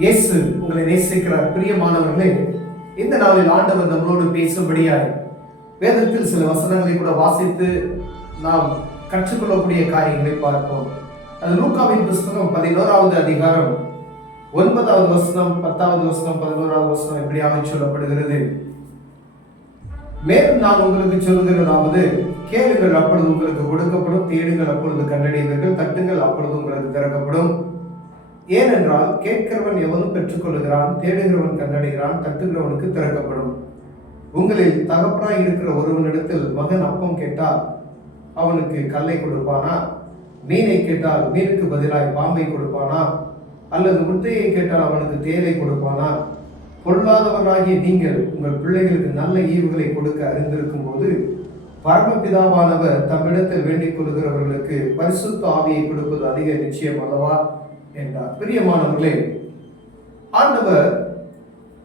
இயேசு உங்களை நேசிக்கிறார். பிரியமானவர்களே, இந்த நாளில் ஆண்டவர் நம்மளோடு பேசும்படியாய் வேதத்தில் சில வசனங்களை கூட வாசித்து நாம் கற்றுக்கொள்ளக்கூடிய காரியங்களை பார்ப்போம். அது லூக்காவின் புஸ்தகம் 11வது அதிகாரம் 9வது வசனம், 10வது வசனம், 11வது வசனம் இப்படியாக சொல்லப்படுகிறது. மேலும் நான் உங்களுக்கு சொல்கிறதாவது, கேளுங்கள் அப்பொழுது உங்களுக்கு கொடுக்கப்படும், தேடுங்கள் அப்பொழுது கண்டடைவீர்கள், தட்டுங்கள் அப்பொழுது உங்களுக்கு திறக்கப்படும். ஏனென்றால் கேட்கிறவன் எவனும் பெற்றுக்கொள்கிறான், தேடுகிறவன் கண்டடைகிறான், தட்டுகிறவனுக்கு திறக்கப்படும். உங்களில் தகப்பனாய் இருக்கிற ஒருவனிடத்தில் மகன் அப்பம் கேட்டால் அவனுக்கு கல்லை கொடுப்பானா? மீனை கேட்டால் மீனுக்கு பதிலாய் பாம்பை கொடுப்பானா? அல்லது முட்டையை கேட்டால் அவனுக்கு தேலை கொடுப்பானா? பொருளாதவராகிய நீங்கள் உங்கள் பிள்ளைகளுக்கு நல்ல ஈவுகளை கொடுக்க அறிந்திருக்கும் போது பரமபிதாவானவர் தம்மிடத்தில் வேண்டிக் கொள்கிறவர்களுக்கு பரிசுத்த ஆவியை கொடுப்பது அதிக நிச்சயம் அல்லவா என்றார். பிரியமானவர்களே,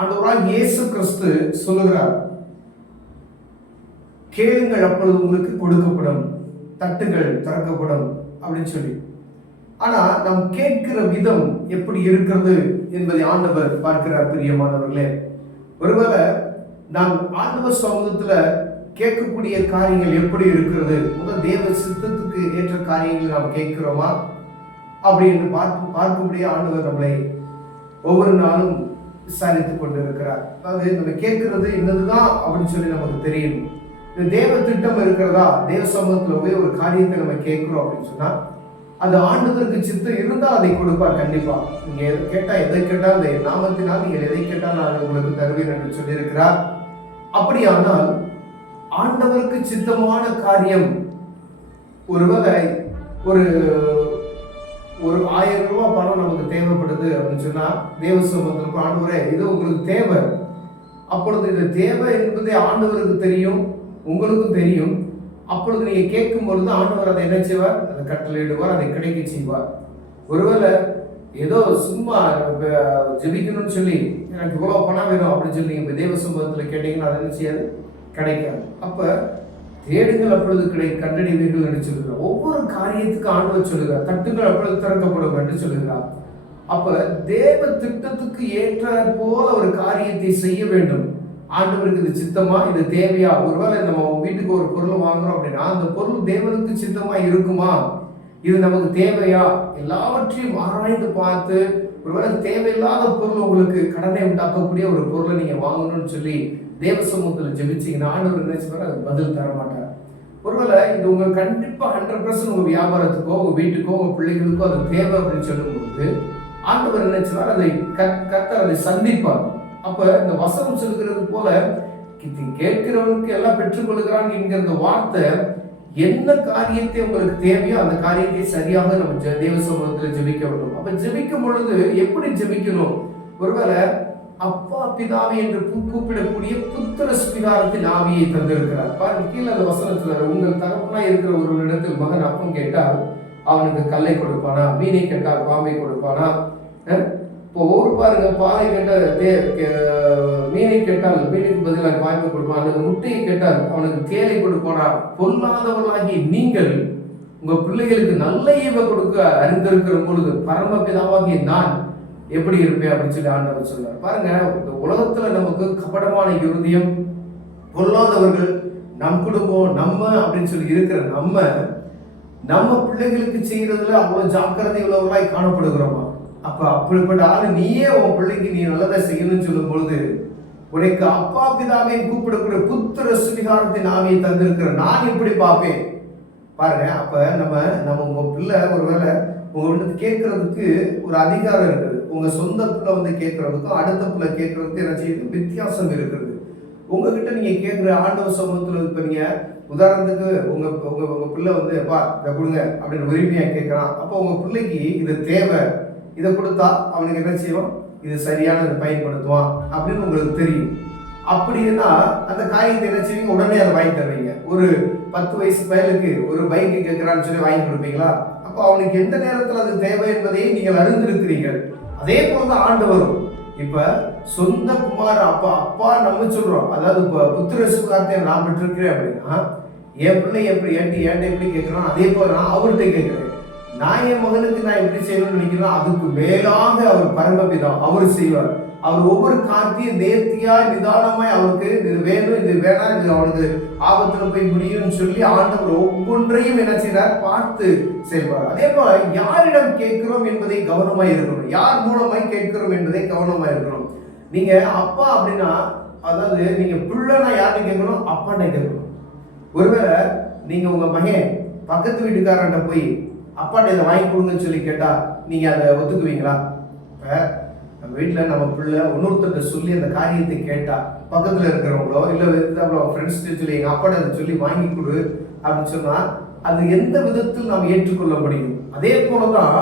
ஆண்டவராக இயேசு கிறிஸ்து சொல்லுகிறார், கேளுங்கள் அப்பொழுது உங்களுக்கு கொடுக்கப்படும், தட்டுகள் திறக்கப்படும் அப்படின்னு சொல்லி. ஆனா நாம் கேட்கிற விதம் எப்படி இருக்கிறது என்பதை ஆண்டவர் பார்க்கிறார். பிரியமானவர்களே, ஒருவேளை நாம் ஆண்டவர் சமூகத்துல கேட்கக்கூடிய காரியங்கள் எப்படி இருக்கிறது, முதல் தேவ சித்தத்துக்கு ஏற்ற காரியங்களை நாம் கேட்கிறோமா அப்படின்னு பார்க்கக்கூடிய ஆண்டவர் நம்மளை ஒவ்வொரு நாளும் விசாரித்துக் கொண்டிருக்கிறார். அதாவது நம்ம கேட்கறது என்னதுதான் அப்படின்னு சொல்லி நமக்கு தெரியும். இந்த தேவ திட்டம் இருக்கிறதா, தேவ சமூகத்துல போய் ஒரு காரியத்தை நம்ம கேட்கிறோம் அப்படின்னு சொன்னா அது ஆண்டவருக்கு சித்தம் இருந்தால் அதை கொடுப்பார். கண்டிப்பா நீங்க எதை கேட்டா, எதை கேட்டா அந்த நாமத்தினால் நீங்கள் எதை கேட்டா நான் உங்களுக்கு தருவேன் என்று சொல்லி இருக்கிறார். அப்படியானால் ஆண்டவருக்கு சித்தமான காரியம், ஒருவேளை ஒரு 1000 ரூபாய் பணம் நமக்கு தேவைப்படுது அப்படின்னு சொன்னா தேவ சமூகத்திற்கு ஆண்டவரே இது உங்களுக்கு தேவை. அப்பொழுது இது தேவை என்பதே ஆண்டவருக்கு தெரியும், உங்களுக்கும் தெரியும். அப்பொழுது நீங்க கேட்கும் பொழுது ஆண்டவர் அதை என்ன செய்வார்? அதை கட்டளையிடுவார், அதை கிடைக்க செய்வார். ஒருவேளை ஏதோ சும்மா ஜெபிக்கணும்னு சொல்லி எனக்கு இவ்வளவு பணம் வேணும் அப்படின்னு சொல்லி நீங்க தேவ சமூகத்துல கேட்டீங்கன்னா அது என்ன செய்யாது? கிடைக்காது. அப்ப தேடுங்கள் அப்பொழுது கண்டடைவீர்கள் என்று சொல்லுகிறார். ஒவ்வொரு காரியத்துக்கு ஆண்டவர் சொல்லுகிறார், தட்டுங்கள் அப்பொழுது திறக்கப்படும் என்று சொல்லுகிறார். அப்ப தேவ திட்டத்துக்கு ஏற்ற போல ஒரு காரியத்தை செய்ய வேண்டும். ஆண்டவருக்கு இது சித்தமா, இது தேவையா? ஒருவேளை நம்ம வீட்டுக்கு ஒரு பொருள் வாங்குறோம் அப்படின்னா அந்த பொருள் தேவனுக்கு சித்தமா இருக்குமா, இது நமக்கு தேவையா, எல்லாவற்றையும் ஆராய்ந்து பார்த்து ஒருவேளை தேவையில்லாத பொருள் உங்களுக்கு கடனை உண்டாக்கக்கூடிய ஒரு பொருளை நீங்க வாங்கணும்னு சொல்லி தேவ சமூகத்தில் ஜெபிச்சீங்கன்னா ஆண்டவர் நினைச்சுப்பாரு, அது பதில் தர மாட்டார். ஒருவேளை இது உங்க கண்டிப்பா 100% உங்க வியாபாரத்துக்கோ உங்க வீட்டுக்கோ உங்க பிள்ளைகளுக்கோ அது தேவை அப்படின்னு சொல்லும்போது ஆண்டவர் நினைச்சுவார், அதை கர்த்தர் அதை சந்திப்பார். அப்ப இந்த வசனம் சொல்லுகிறது போல கேட்கிறவனுக்கு எல்லாம் பெற்றுக்கொள்கிறான் என்கிற இந்த வார்த்தை என்ன காரியத்தை உங்களுக்கு தேவையோ அந்த காரியத்தை சரியாக நம்ம தேவ சமூகத்தில் ஜெபிக்க வேண்டும். அப்ப ஜெபிக்கும் பொழுது எப்படி ஜெபிக்கணும்? ஒருவேளை அப்பா பிதாவை என்று கூப்பிடக்கூடிய புத்திர ஸ்வீகாரத்தின் ஆவியை தந்திருக்கிறார். பாருங்க கீழே அந்த வசனத்துல, உங்கள் தகப்பனா இருக்கிற ஒரு இடத்தில் மகன் அப்பம் கேட்டால் அவனுக்கு கல்லை கொடுப்பானா? மீனை கேட்டால் பாம்பை கொடுப்பானா? இப்போ ஒரு பாருங்க, பாலை கேட்டால் மீனை கேட்டால் மீனுக்கு பதிலாக பாம்பை கொடுப்பான், அல்லது முட்டையை கேட்டால் அவனுக்கு தேலை கொடுப்பானா? பொல்லாதவர்களாகி நீங்கள் உங்க பிள்ளைகளுக்கு நல்ல ஈவை கொடுக்க அறிந்திருக்கிற பொழுது பரமபிதாவாகிய நான் எப்படி இருப்பேன் அப்படின்னு சொல்லி ஆண்டவர் சொல்றார். பாருங்க, இந்த உலகத்துல நமக்கு கபடமான இருதயம், பொல்லாதவர்கள், நம் குடும்பம், நம்ம அப்படின்னு சொல்லி இருக்கிற நம்ம பிள்ளைகளுக்கு செய்யறதுல அவ்வளவு ஜாக்கிரதை உள்ளவர்களாய் காணப்படுகிறோமா? அப்ப அப்படிப்பட்ட ஆளு நீயே உன் பிள்ளைக்கு நீ நல்லதை செய்யணும்னு சொல்லும் பொழுது உனக்கு அப்பா பிதாவை கூப்பிடக்கூடிய புத்திர சுவிகாரத்தின் ஆவியை தந்திருக்கிற நான் எப்படி பார்ப்பேன் பாருங்க. அப்ப நம்ம உங்க பிள்ளை ஒருவேளை உங்க வந்து கேட்கறதுக்கு ஒரு அதிகாரம் இருக்குது. உங்க சொந்த பிள்ளை வந்து கேட்கறதுக்கும் அடுத்த பிள்ளை கேட்கறதுக்கு என்ன செய்யுது? வித்தியாசம் இருக்கிறது. உங்ககிட்ட நீங்க கேட்கிற ஆண்டவர் சமூகத்துல இப்ப நீங்க உதாரணத்துக்கு உங்க உங்க உங்க பிள்ளை வந்து பா இதை கொடுங்க அப்படின்னு உரிமையா கேட்கறான். அப்போ உங்க பிள்ளைக்கு இது தேவை, இதை கொடுத்தா அவனுக்கு என்ன செய்வான்? இது சரியானதை பயன்படுத்துவான் அப்படின்னு உங்களுக்கு தெரியும். அப்படின்னா அந்த காரியத்தை என்ன செய்வீங்க? உடனே அதை வாங்கி தருவீங்க. ஒரு 10 வயசு பயலுக்கு ஒரு பைக்கு கேட்கிறான்னு சொல்லி வாங்கி கொடுப்பீங்களா? அப்போ அவனுக்கு எந்த நேரத்தில் அது தேவை என்பதை நீங்கள் அறிந்திருக்கிறீர்கள். அதே போலதான் ஆண்டவரும் இப்ப சொந்த குமார அப்பா நம்ம சொல்றோம், அதாவது புத்திர சுகாரத்தை நான் பெற்றிருக்கிறேன் அப்படின்னா என் பிள்ளை எப்படி என்கிட்ட எப்படி கேட்கிறான் அதே போல நான் அவர்கிட்ட கேட்கிறேன். நான் என் மகனுக்கு நான் எப்படி செய்யணும்னு நினைக்கிறேன், அதுக்கு மேலாக அவர் பரமபிதா அவர் செய்வார். அவர் ஒவ்வொரு காரியத்தையும் நேர்த்தியாய் நிதானமாய் அவருக்கு இது வேணும் இது வேணாம், இது அவனுக்கு ஆபத்துல போய் முடியும்னு சொல்லி ஆண்டவர் ஒவ்வொன்றையும் என்ன செய்றார், பார்த்து செய்வார். அதே போல யாரிடம் கேட்கிறோம் என்பதை கவனமாய் இருக்கணும், யார் மூலமாய் கேட்கிறோம் என்பதை கவனமாய் இருக்கணும். நீங்க அப்பா அப்படின்னா, அதாவது நீங்க பிள்ளைனா யார்கிட்ட கேட்கணும், அப்பாட்ட கேட்கணும். ஒருவேளை நீங்க உங்க மகன் பக்கத்து வீட்டுக்காரன்ட்ட போய் அப்பாட்ட இதை வாங்கி கொடுங்கன்னு சொல்லி கேட்டா நீங்க அதை ஒத்துக்குவீங்களா? நம்ம வீட்டில் நம்ம பிள்ளை இன்னொருத்தர்கிட்ட சொல்லி அந்த காரியத்தை கேட்டா, பக்கத்தில் இருக்கிறவங்களோ இல்லை ஃப்ரெண்ட்ஸ்கிட்ட சொல்லி எங்கள் அப்பாட்ட அதை சொல்லி வாங்கி கொடு அப்படின்னு சொன்னா அது எந்த விதத்தில் நாம் ஏற்றுக்கொள்ள முடியும்? அதே போலதான்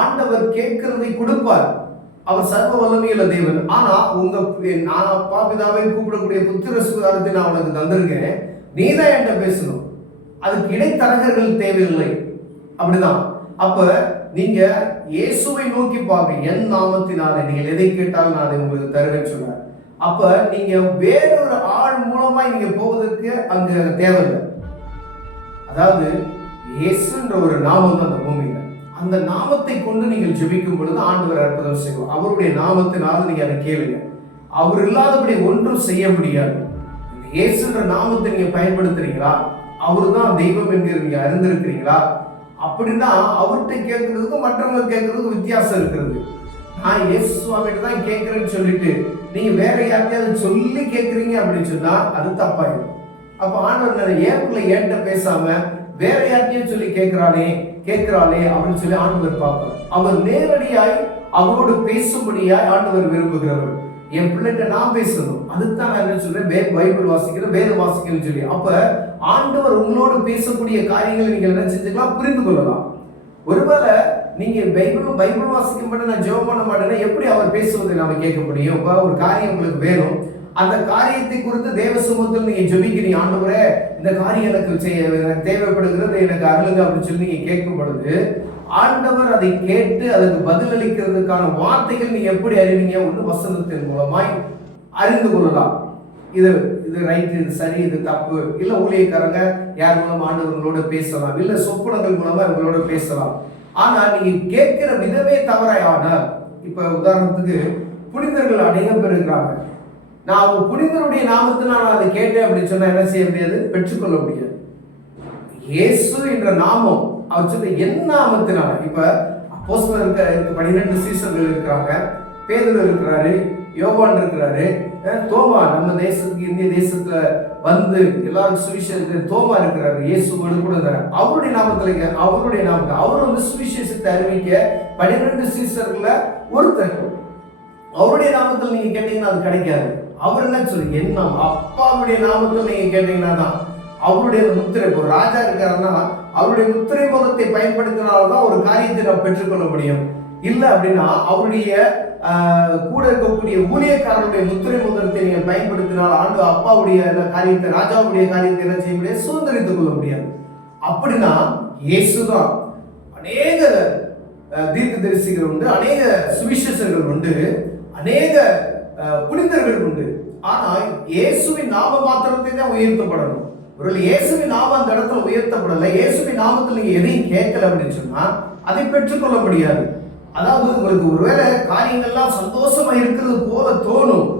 ஆண்டவர் கேட்கிறதை கொடுப்பார். அவர் சர்வ வல்லமையுள்ள தேவன். ஆனா நான் அப்பா பிதாவை கூப்பிடக்கூடிய புத்திர சுகாரத்தை நான் உனக்கு தந்திருக்கேன், நீதான் என்கிட்ட பேசணும், அதுக்கு இடைத்தரகர்கள் தேவையில்லை. அப்படிதான். அப்ப நீங்க இயேசுவை நோக்கி பாருங்க, என் நாமத்தினாலே நீங்கள் எதை கேட்டாலும் நான் அதை உங்களுக்கு தருவேன்னு சொன்னார். அப்ப நீங்க வேறொரு ஆள் மூலமா நீங்க போவதற்கு அங்க தேவையில்லை. அதாவது இயேசுன்ற ஒரு நாமம் தான் அந்த பூமியில, அந்த நாமத்தை கொண்டு நீங்கள் ஜெபிக்கும் பொழுது ஆண்டவர் அற்புதம் செய்வோம். அவருடைய நாமத்தினால நீங்க அதை கேளுங்க. அவர் இல்லாதபடி ஒன்றும் செய்ய முடியாது. இயேசுன்ற நாமத்தை நீங்க பயன்படுத்துறீங்களா? அவரு தான் தெய்வம் என்கிறது நீங்க அறிந்திருக்கிறீங்களா? அப்படின்னா அவர்கிட்ட கேட்கறதுக்கும் மற்றவங்க கேட்கறதுக்கும் வித்தியாசம் இருக்கிறது. நான் இயேசு சுவாமிகிட்ட தான் கேட்கிறேன்னு சொல்லிட்டு நீங்க வேற யார்கிட்டயாவது சொல்லி கேட்கறீங்க அப்படின்னு சொன்னா அது தப்பாயிடும். அப்ப ஆண்டவர் ஏற்குள்ள ஏன்ட்ட பேசாம வேற யார்கிட்டயும் சொல்லி கேட்கிறாளே அப்படின்னு சொல்லி ஆண்டவர் பார்ப்பார். அவர் நேரடியாய் அவரோடு பேசும்படியாய் ஆண்டவர் விரும்புகிறவர். என் பிள்ளைகிட்ட நான் பேசணும், அதுதான் நான் என்ன சொல்றேன், பைபிள் வாசிக்கிறேன், வேதம் வாசிக்கிறேன்னு சொல்லி. அப்ப ஆண்டவர் உங்களோடு பேசக்கூடிய காரியங்களை நீங்க என்ன செஞ்சுக்கலாம், புரிந்து கொள்ளலாம். ஒருவேளை நீங்க பைபிள் வாசிக்க மாட்டேன், நான் ஜெபம் பண்ண மாட்டேன்னா எப்படி அவர் பேசுவதை நாம கேட்க முடியும்? இப்ப ஒரு காரியம் உங்களுக்கு வேணும், அந்த காரியத்தை குறித்து தேவ சமூகத்தில் நீங்க ஜெபிக்கிறீங்க, ஆண்டவரே இந்த காரியம் எனக்கு தேவைப்படுகிறது, எனக்கு அருளுங்க அப்படின்னு சொல்லி நீங்க கேட்கும் பொழுது ஆண்டவர் அதை கேட்டு அதுக்கு பதிலளிக்கிறதுக்கான வார்த்தைகள் நீங்க எப்படி அறிவீங்க? ஒன்று வசனத்தின் மூலமாய் அறிந்து கொள்ளலாம். இது ரைட், இது சரி, இது தப்பு. இல்ல ஊழியக்காரங்க யார் மூலம் ஆண்டவர்களோட பேசலாம், இல்ல சொப்பனங்கள் மூலமா இவங்களோட பேசலாம். ஆனா நீங்க கேட்கிற விதமே தவறானால், இப்ப உதாரணத்துக்கு புனிதர்கள் அநேகம் பேர் இருக்கிறாங்க, நான் அவங்க புனிதருடைய நாமத்தை நான் அதை கேட்டேன் அப்படின்னு சொன்னா என்ன செய்ய முடியாது, பெற்றுக்கொள்ள முடியாது. இயேசு என்ற நாமம் அவர் சொன்ன என் நாமத்தினால, இப்ப அப்போஸ்தலர் 12 சீசர்கள் இருக்கிறாங்க, பேதுரு இருக்கிறாரு, யோவான் இருக்கிறாரு, தோமா நம்ம தேசத்துக்கு இந்திய தேசத்துல வந்து எல்லாரும் சுவிசேஷத்தை தோமா இருக்கிறாரு, இயேசுவோடு கூட இருந்தார். அவருடைய நாமத்தை அவர் வந்து சுவிசேஷத்தை அறிவிக்க 12 சீசர்கள்ல ஒருத்தர். அவருடைய நாமத்தில் நீங்க கேட்டீங்கன்னா அது கிடைக்காது. அவர் என்ன சொல்லி என் நாமம், அப்பாவுடைய நாமத்தில் நீங்க கேட்டீங்கன்னா தான் அவருடைய முத்திரை. ஒரு ராஜா இருக்காருன்னா அவருடைய முத்திரை முகத்தை பயன்படுத்தினால்தான் ஒரு காரியத்தை நாம் பெற்றுக்கொள்ள முடியும். இல்லை அப்படின்னா அவருடைய கூட இருக்கக்கூடிய ஊழியக்காரனுடைய முத்திரை முகத்தை நீங்க பயன்படுத்தினால் அப்பாவுடைய காரியத்தை, ராஜாவுடைய காரியத்தை என்ன செய்ய முடியாது, சுதந்திரித்துக் கொள்ள முடியாது. அப்படின்னா இயேசுதான். அநேக தீர்க்கதரிசிகள் உண்டு, அநேக சுவிசேஷர்கள் உண்டு, அநேக புனிதர்கள் உண்டு. ஆனா இயேசுவின் நாம மாத்திரத்தை தான் உயர்த்தப்படணும். ஒரு இயேசுவின் நாமம் அந்த இடத்துல உயர்த்தப்படலை, இயேசுவின் நாமத்தில் நீங்க எதையும் கேட்கல அப்படின்னு சொன்னா அதை பெற்றுக்கொள்ள முடியாது. அதாவது உங்களுக்கு ஒருவேளை காரியங்கள்லாம் சந்தோஷமா இருக்கிறது போல தோணும்,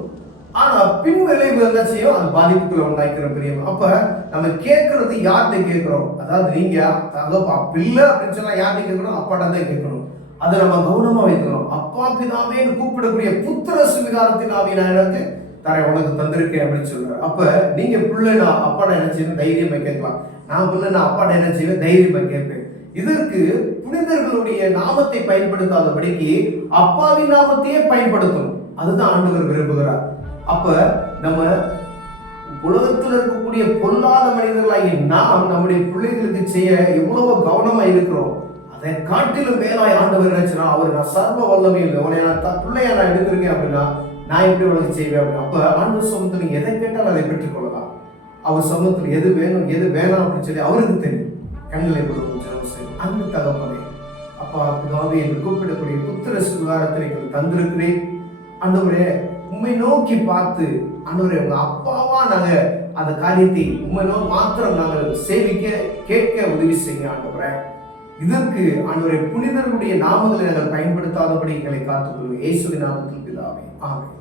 ஆனா பின் விளைவு என்ன செய்யும், அது பாதிப்புகளை உண்டாக்கிற பிரியம். அப்ப நம்ம கேட்கறது யார்கிட்ட கேட்கிறோம், அதாவது நீங்க பிள்ளை அப்படின்னு சொன்னா யார்கிட்ட கேட்கணும், அப்பாட்ட தான் கேட்கணும். அதை நம்ம கவனமா வைக்கணும். அப்பா பிதாவே கூப்பிடக்கூடிய புத்திர சுவிகாரத்தின் ஆவி நான் எனக்கு தரேன், உனக்கு தந்திருக்கேன் அப்படின்னு சொல்றாரு. அப்ப நீங்க பிள்ளைனா அப்பாட்ட என்ன செய்வேன், தைரியமா கேட்கலாம். நான் பிள்ளைனா அப்பாட்ட என்ன செய்வேன், தைரியமா கேட்பேன். இதற்கு புனிதர்களுடைய நாமத்தை பயன்படுத்தாதபடிக்கு அப்பாவின் நாமத்தையே பயன்படுத்தணும். அதுதான் ஆண்டவர் விரும்புகிறார். அப்ப நம்ம உலகத்தில் இருக்கக்கூடிய பொல்லாத மனிதர்களாகிய நாம் நம்முடைய பிள்ளைகளுக்கு செய்ய எவ்வளவு கவனமா இருக்கிறோம். அதை காட்டிலும் மேலாய் ஆண்டவர் நினைச்சுனா அவர் நான் சர்வ வல்லமை இல்லை, உன்னை நான் பிள்ளையா நான் எடுத்திருக்கேன் அப்படின்னா நான் எப்படி உனக்கு செய்வேன் அப்படின்னு. அப்ப ஆண்டவர் சமூகத்தில் நீங்க எதை கேட்டாலும் அதை பெற்றுக்கொள்ளலாம். அவர் சமூகத்தில் எது வேணும் எது வேணாம் அப்படின்னு சொல்லி அவருக்கு தெரியும். கண்களை அன்பு தகப்பனே, அப்பா பிதாவே என்று கூப்பிடக்கூடிய புத்திர சுகாரத்தை நீங்கள் தந்திருக்கிறேன். ஆண்டவரே உண்மை நோக்கி பார்த்து ஆண்டவரே உங்க அப்பாவா நாங்க அந்த காரியத்தை உண்மை மாத்திரம் நாங்கள் சேவிக்க கேட்க உதவி செய்யுங்க ஆண்டவரே. இதற்கு ஆண்டவரே புனிதர்களுடைய நாமங்களை நாங்கள் பயன்படுத்தாதபடி எங்களை காத்துக்கொள்வோம். இயேசுவின் நாமத்தில் பிதாவே, ஆமென்.